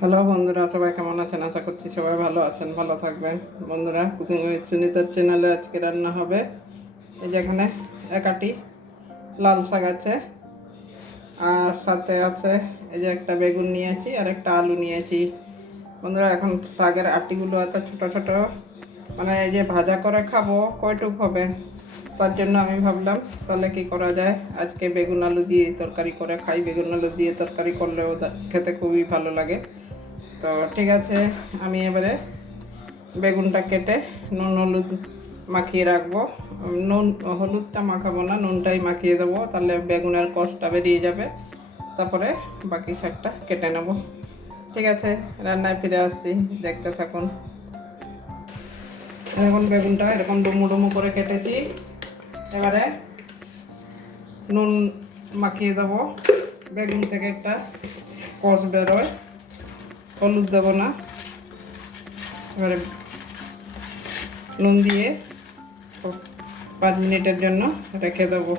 Hello বন্ধুরা, সবাই কেমন আছেন? আশা করছি সবাই ভালো আছেন। ভালো থাকবেন। বন্ধুরা, কুকিং উইথ সুনিতার চ্যানেলে আজকে রান্না হবে। এই যে এখানে একাটি লাল শাক আছে। আর সাথে আছে এই যে একটা বেগুন নিয়েছি আর একটা আলু নিয়েছি। বন্ধুরা, এখন শাকের আটিগুলো এত ছোট ছোট মানে এই যে ভাজা করে খাব, কয়টুক হবে? তার জন্য আমি ভাবলাম, তাহলে কি করা যায়? আজকে বেগুন আলু দিয়ে তরকারি করে খাই। বেগুন আলু দিয়ে তরকারি করলেও খেতে খুবই ভালো লাগে। তো ঠিক আছে, আমি এবারে বেগুনটা কেটে নুন হলুদ মাখিয়ে রাখব। নুন, হলুদটা মাখাবো না, নুনটাই মাখিয়ে দেবো, তাহলে বেগুনের কষটা বেরিয়ে যাবে। তারপরে বাকি শাকটা কেটে নেব। ঠিক আছে, রান্নায় ফিরে আসছি, দেখতে থাকুন। এখন বেগুনটা এরকম ডুমু ডুমু করে কেটেছি। এবারে নুন মাখিয়ে দেবো। বেগুন থেকে একটা কষ বেরোয়। হলুদ দেবো না। এবারে নুন দিয়ে পাঁচ মিনিটের জন্য রেখে দেবো।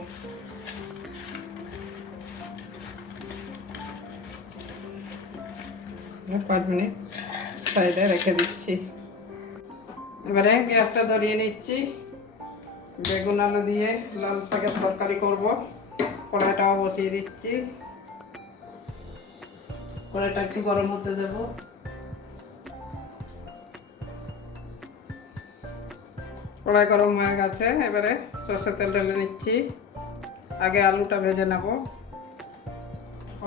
পাঁচ মিনিট সাইডে রেখে দিচ্ছি। এবারে গ্যাসটা ধরিয়ে নিচ্ছি। বেগুন আলু দিয়ে লাল শাকের তরকারি করব। কড়াইটাও বসিয়ে দিচ্ছি। কড়াইটা একটু গরম হতে দেব। কড়াই গরম হয়ে গেছে, এবারে সর্ষে তেল ঢেলে নিচ্ছি। আগে আলুটা ভেজে নেব।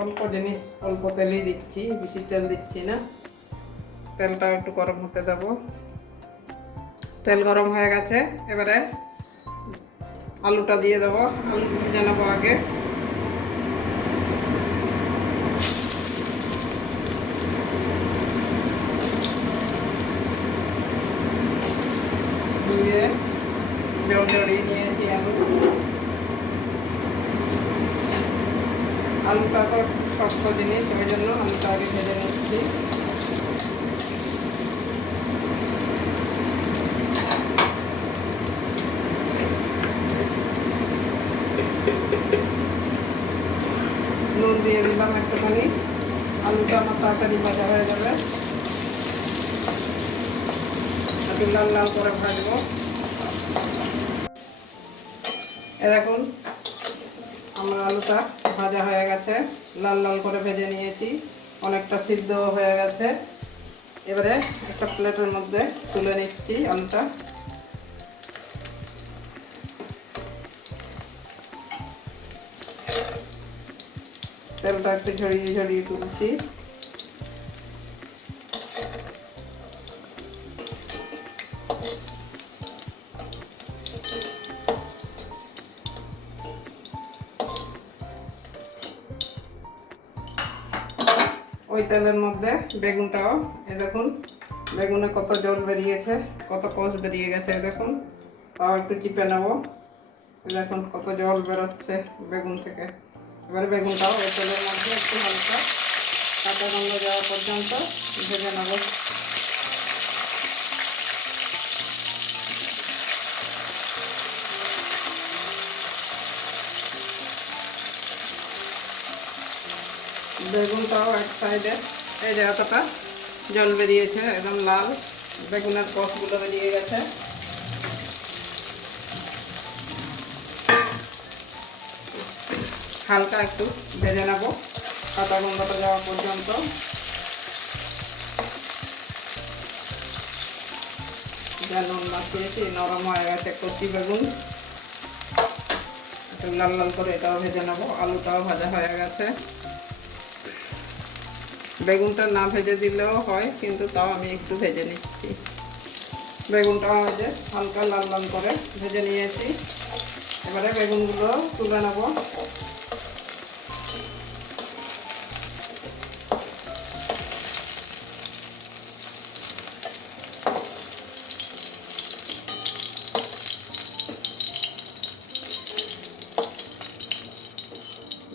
অল্প জিনিস, অল্প তেলই দিচ্ছি, বেশি তেল দিচ্ছি না। তেলটা একটু গরম হতে দেব। তেল গরম হয়ে গেছে, এবারে আলুটা দিয়ে দেবো। আলু ভেজে নেব আগে দিয়ে জল জড়িয়ে নিয়েছি আলু আলুটা তো শক্ত জিনিস, ওই জন্য আলুটা আগে ভেজে নিচ্ছি। নুন দিয়ে দিলাম একটুখানি। আলুটা আমার তাড়াতাড়ি ভাজা হয়ে যাবে। একটু লাল লাল করে ভাজবো। এ দেখুন আমার আলুটা ভাজা হয়ে গেছে। লাল লাল করে ভেজে নিয়েছি। অনেকটা সিদ্ধ হয়ে গেছে। এবারে একটা প্লেটের মধ্যে তুলে নিচ্ছি আলুটা তেলটা একটু ঝরিয়ে ঝরিয়ে তুলছি। ওই তেলের মধ্যে বেগুনটাও। এ দেখুন, বেগুনে কত জল বেরিয়েছে, কত কষ বেরিয়ে গেছে দেখুন। তাও একটু চিপে নেব। দেখুন, কত জল বেরোচ্ছে বেগুন থেকে। এবার বেগুনটাও ওই তেলের মধ্যে একটু হালকা কাঁচা গন্ধ যাওয়া পর্যন্ত ভেজে নেব। বেগুনটাও এক সাইডে এই এতটা জল বেরিয়েছে, একদম লাল। বেগুনের কষগুলো বেরিয়ে গেছে। হালকা একটু ভেজে নেব কাঁচা গন্ধটা যাওয়া পর্যন্ত। নুন মাখিয়েছি নরম হয়ে গেছে কচি বেগুন। একটু লাল লাল করে এটাও ভেজে নেব, আলুটাও ভাজা হয়ে গেছে। বেগুনটা না ভেজে দিলেও হয়, কিন্তু তাও আমি একটু ভেজে নিচ্ছি। বেগুনটা ভেজে হালকা লাল লাল করে ভেজে নিয়েছি। এবারে বেগুনগুলো তুলে নেব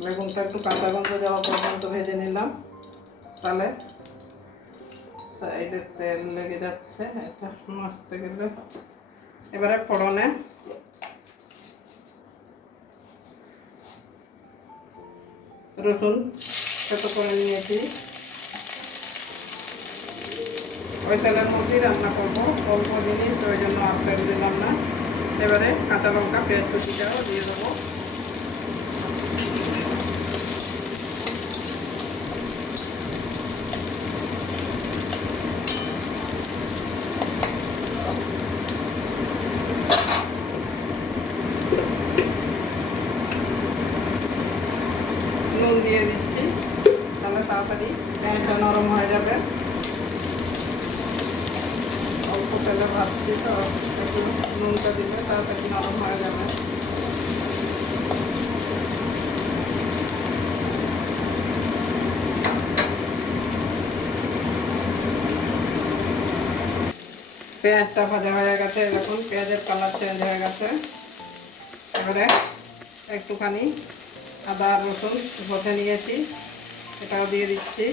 বেগুনটা একটু কাঁচা গন্ধ যাওয়া পর্যন্ত ভেজে নিলাম তাহলে সাইডে তেল লেগে যাচ্ছে, এটা মাছতে গেলে এবারে ফোড়নে। রসুন ছোটো করে নিয়েছি। ওই তেলের মধ্যেই রান্না করব। অল্প জিনিস ওই জন্য আর তেল দিলাম না এবারে কাঁচা লঙ্কা, পেঁয়াজ কুচিটাও দিয়ে দেবো নুন দিয়ে দিচ্ছি তাহলে তাড়াতাড়ি পেঁয়াজটা নরম হয়ে যাবে অল্প তেলে ভাজছি তো একটু নুনটা দিলে তাড়াতাড়ি নরম হয়ে যাবে পেঁয়াজটা ভাজা হয়ে গেছে, দেখুন, পেঁয়াজের কালার চেঞ্জ হয়ে গেছে। এবারে একটুখানি আদা, রসুন ঘষে নিয়েছি, এটাও দিয়ে দিচ্ছি।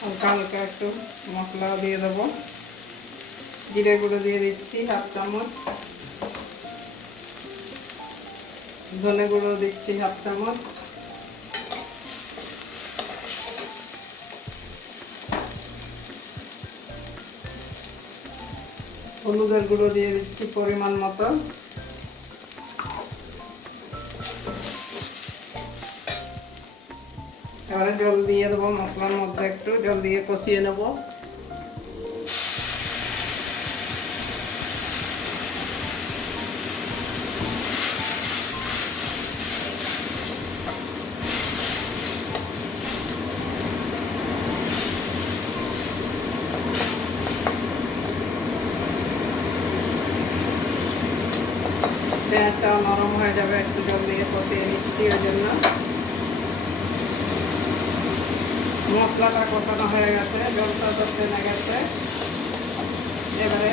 হালকা হালকা একটু মশলাও দিয়ে দেবো। জিরে গুঁড়ো দিয়ে দিচ্ছি, হাফ চামচ। ধনে গুঁড়ো দিচ্ছি হাফ চামচ। হলুদের গুঁড়ো দিয়ে দিচ্ছি পরিমাণ মতো। এবারে জল দিয়ে দেবো মশলার মধ্যে একটু, জল দিয়ে কষিয়ে নেব। পেঁয়াজটাও নরম হয়ে যাবে, একটু জল দিয়ে কষিয়ে নিচ্ছি ওই জন্য। মশলাটা কষানো হয়ে গেছে, জলটা তো টেনে গেছে। এবারে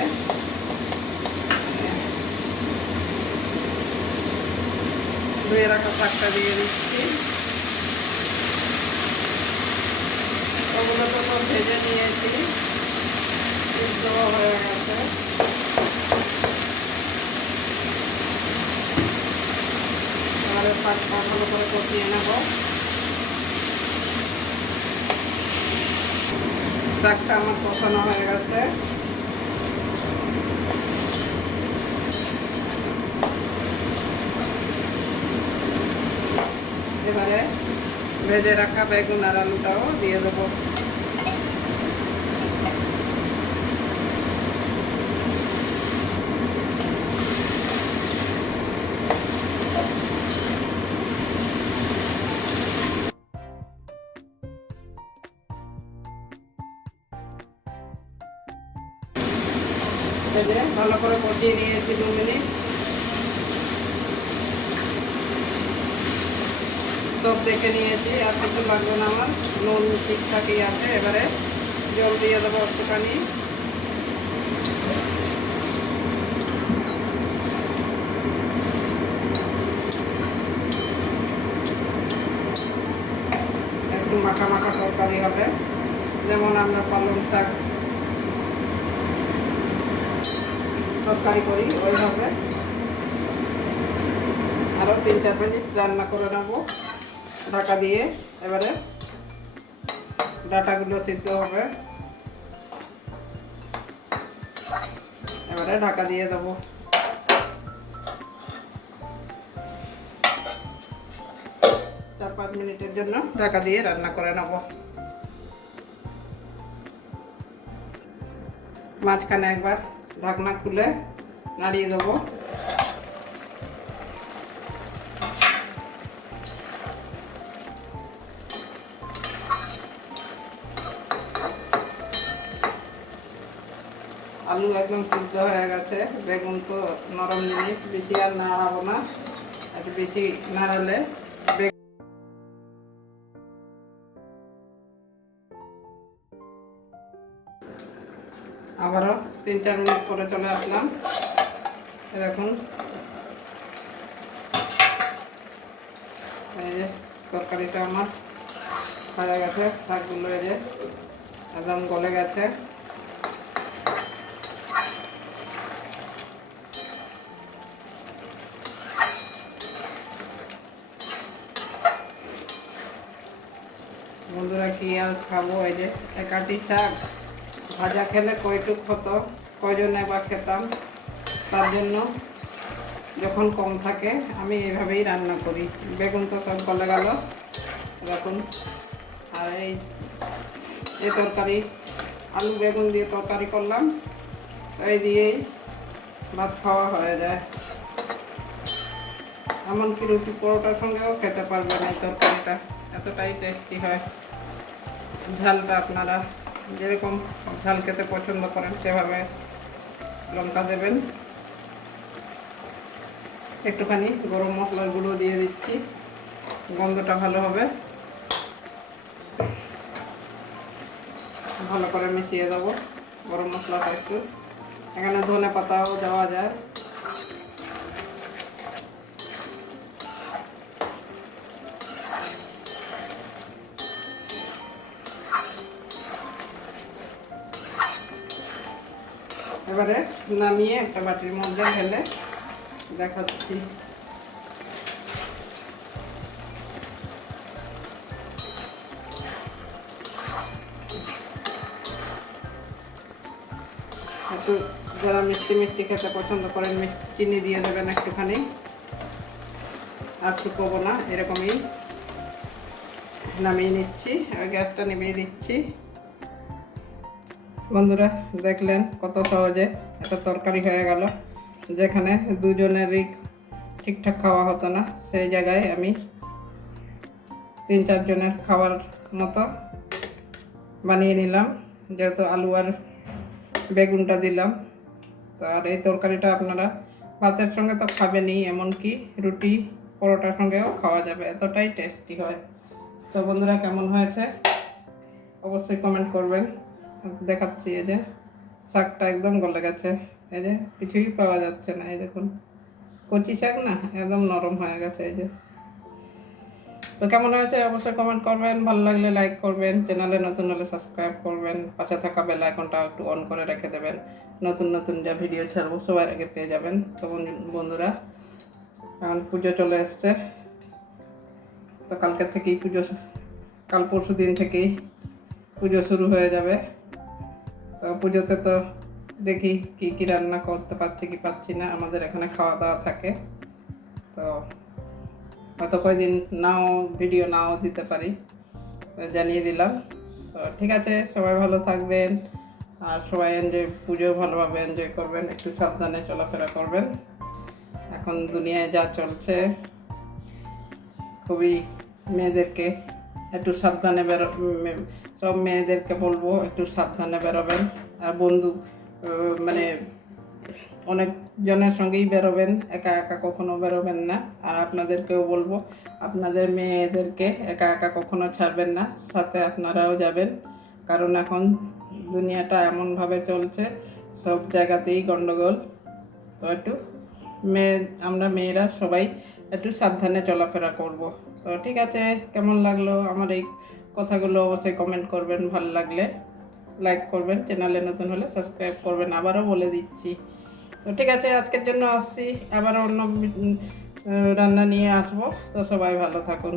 ধুয়ে রাখা শাকটা দিয়ে দিচ্ছি। ওগুলো তো ভেজে নিয়েছি সিদ্ধ হয়ে গেছে। শাকটা ভালো করে কষিয়ে নেব। শাকটা আমার কষানো হয়ে গেছে। এবারে ভেজে রাখা বেগুন আর আলুটাও দিয়ে দেবো। কষিয়ে নিয়েছি দু মিনিট। সব দেখে নিয়েছি, আর কিছু লাগবে না আমার। নুন ঠিকঠাকই আছে, এবারে জল দিয়ে দেবো একটুখানি একটু মাখা মাখা তরকারি হবে। যেমন আমরা পালং শাক তরকারি করি ওইভাবে। আরও তিন চার মিনিট রান্না করে নেব। ঢাকা দিয়ে এবারে ডাটাগুলো সিদ্ধ হবে। এবারে ঢাকা দিয়ে দেবো। চার পাঁচ মিনিটের জন্য ঢাকা দিয়ে রান্না করে নেব। মাঝখানে একবার ঢাকনা খুলে নাড়িয়ে দেবো। আলু একদম সিদ্ধ হয়ে গেছে। বেগুন তো নরম জিনিস বেশি আর নাড়াবো না। একটু বেশি নাড়ালে আবারও তিন চার মিনিট পরে চলে আসলাম। দেখুন। এই যে তরকারিটা আমার হয়ে গেছে, শাকগুলো এই যে একদম গলে গেছে। বন্ধুরা, কি আর খাব? এই যে একাটি শাক। ভাজা খেলে কয়টুক হতো, কয়জনে বা খেতাম, তার জন্য যখন কম থাকে, আমি এভাবেই রান্না করি। বেগুন তো সব গলে গেল, এরকম। আর এই এই তরকারি, আলু বেগুন দিয়ে তরকারি করলাম, এই দিয়েই ভাত খাওয়া হয়ে যায়। এমনকি রুটি পরোটার সঙ্গেও খেতে পারবেন এই তরকারিটা, এতটাই টেস্টি হয়। ঝালটা আপনারা যেরকম ঝাল খেতে পছন্দ করেন, সেভাবে লঙ্কা দেবেন। একটুখানি গরম মশলার গুঁড়ো দিয়ে দিচ্ছি, গন্ধটা ভালো হবে। ভালো করে মিশিয়ে দেবো গরম মশলাটা একটু। এখানে ধনে পাতাও দেওয়া যায়। নামিয়ে একটা বাটির মধ্যে ঢেলে দেখাচ্ছি। একটু যারা মিষ্টি মিষ্টি খেতে পছন্দ করেন, মিষ্টি চিনি দিয়ে দেবেন একটুখানি। আর শুকোবো না, এরকমই নামিয়ে নিচ্ছি, আর গ্যাসটা নিভিয়ে দিচ্ছি। বন্ধুরা, দেখলেন কত সহজে একটা তরকারি হয়ে গেল। যেখানে দুজনেরই ঠিকঠাক খাওয়া হতো না, সেই জায়গায় আমি তিন চারজনের খাওয়ার মতো বানিয়ে নিলাম। যেহেতু আলু আর বেগুনটা দিলাম, তো আর এই তরকারিটা আপনারা ভাতের সঙ্গে তো খাবেনই, এমনকি রুটি পরোটার সঙ্গেও খাওয়া যাবে, এতটাই টেস্টি হয়। তো বন্ধুরা, কেমন হয়েছে? অবশ্যই কমেন্ট করবেন। দেখাচ্ছি, এই যে শাকটা একদম গলে গেছে। এই যে কিছুই পাওয়া যাচ্ছে না, এই দেখুন। কচি শাক না, একদম নরম হয়ে গেছে, এই যে। তো কেমন হয়েছে? অবশ্যই কমেন্ট করবেন। ভালো লাগলে লাইক করবেন। চ্যানেলে নতুন হলে সাবস্ক্রাইব করবেন। পাশে থাকা বেল আইকনটা একটু অন করে রেখে দেবেন। নতুন নতুন যা ভিডিও ছাড়বো, সবার আগে পেয়ে যাবেন। তো বন্ধুরা কারণ পুজো চলে এসছে। তো কালকে থেকেই পুজো, কাল পরশু দিন থেকেই পুজো শুরু হয়ে যাবে। তো পুজোতে তো দেখি কি কি রান্না করতে পারছি, কি পাচ্ছি না। আমাদের এখানে খাওয়া দাওয়া থাকে। তো হয়তো কয়দিন নাও ভিডিও নাও দিতে পারি। জানিয়ে দিলাম। তো ঠিক আছে, সবাই ভালো থাকবেন। আর সবাই এনজয় পুজো ভালোভাবে এনজয় করবেন, একটু সাবধানে চলাফেরা করবেন। এখন দুনিয়ায় যা চলছে, খুবই মেয়েদেরকে একটু সাবধানে বেরো সব মেয়েদেরকে বলব, একটু সাবধানে বেরোবেন। আর বন্ধু মানে অনেক জনের সঙ্গেই বেরোবেন, একা একা কখনো বেরোবেন না। আর আপনাদেরকেও বলব, আপনাদের মেয়েদেরকে একা একা কখনো ছাড়বেন না, সাথে আপনারাও যাবেন। কারণ এখন দুনিয়াটা এমনভাবে চলছে, সব জায়গাতেই গন্ডগোল। তো একটু মেয়ে আমরা মেয়েরা সবাই একটু সাবধানে চলাফেরা করব। তো ঠিক আছে, কেমন লাগল আমার এই কথাগুলো অবশ্যই কমেন্ট করবেন, ভালো লাগলে লাইক করবেন, চ্যানেলে নতুন হলে সাবস্ক্রাইব করবেন, আবারও বলে দিচ্ছি। তো ঠিক আছে, আজকের জন্য আসছি আবার অন্য রান্না নিয়ে আসব। তো সবাই ভালো থাকুন।